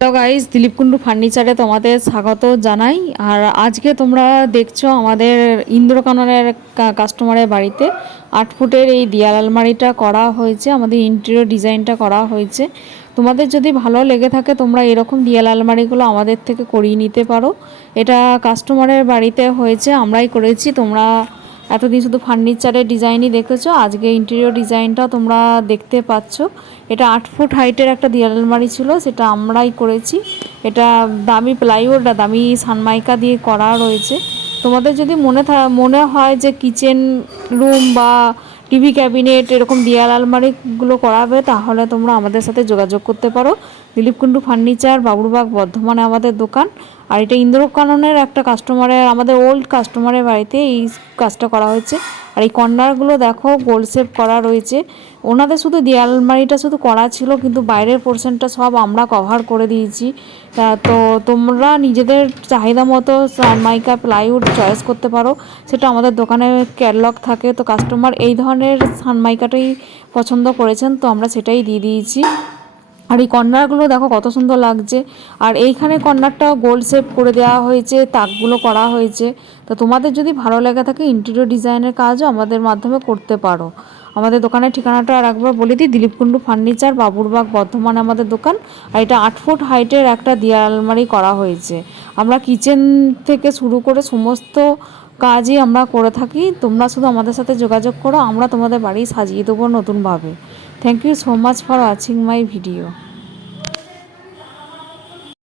Hello guys, Dilip Kundu ফার্নিচারে তোমাদের স্বাগত জানাই। আর আজকে তোমরা দেখছো আমাদের ইন্দ্রকাননের কাস্টমারের বাড়িতে 8 ফুটের এই দেয়াল আলমারিটা করা হয়েছে, আমাদের ইন্টেরিয়র ডিজাইনটা করা হয়েছে। তোমাদের যদি ভালো লেগে থাকে তোমরা এরকম দেয়াল আলমারিগুলো আমাদের থেকে করিয়ে নিতে পারো। এটা কাস্টমারের বাড়িতে হয়েছে, আমরাই করেছি। তোমরা এতদিন শুধু ফার্নিচারের ডিজাইনই দেখেছো, আজকে ইন্টেরিয়র ডিজাইনটা তোমরা দেখতে পাচ্ছ। এটা 8 ফুট হাইটের একটা দেয়াল আলমারি ছিল, সেটা আমরাই করেছি। এটা দামি প্লাইউড আর দামি সানমাইকা দিয়ে করা রয়েছে। তোমাদের যদি মনে হয় যে কিচেন রুম বা টিভি ক্যাবিনেট এরকম দেয়াল আলমারিগুলো করাবে, তাহলে তোমরা আমাদের সাথে যোগাযোগ করতে পারো। দিলীপ কুন্ডু ফার্নিচার, বাবুরবাগ, বর্ধমানে আমাদের দোকান। আর এটা ইন্দ্রকাননের একটা কাস্টমারের, আমাদের ওল্ড কাস্টমারের বাড়িতে এই কাজটা করা হয়েছে। আর এই কর্নারগুলো দেখো গোল শেপ করা রয়েছে। ওনাদের শুধু দেয়াল আলমারিটা শুধু করা ছিল, কিন্তু বাইরের পোর্শনটা সব আমরা কভার করে দিয়েছি। তো তোমরা নিজেদের চাহিদা মতো সানমাইকা প্লাইউড চয়েস করতে পারো, সেটা আমাদের দোকানে ক্যাটালগ থাকে। তো কাস্টমার এই ধরনের সানমাইকাটাই পছন্দ করেছেন, তো আমরা সেটাই দিয়ে দিয়েছি। আর এই কর্নারগুলো দেখো কত সুন্দর লাগছে। আর এইখানে কর্নারটা গোল শেপ করে দেওয়া হয়েছে, তাকগুলো করা হয়েছে। তো তোমাদের যদি ভালো লেগে থাকে ইন্টেরিয়র ডিজাইনের কাজও আমাদের মাধ্যমে করতে পারো। আমাদের দোকানের ঠিকানাটা আর একবার বলে দিই, দিলীপ কুন্ডু ফার্নিচার, বাবুরবাগ, বর্ধমানে আমাদের দোকান। আর এটা 8 ফুট হাইটের একটা দেয়াল আলমারি করা হয়েছে। আমরা কিচেন থেকে শুরু করে সমস্ত কাজই আমরা করে থাকি। তোমরা শুধু আমাদের সাথে যোগাযোগ করো, আমরা তোমাদের বাড়ি সাজিয়ে দেবো নতুনভাবে। Thank you so much for watching my video.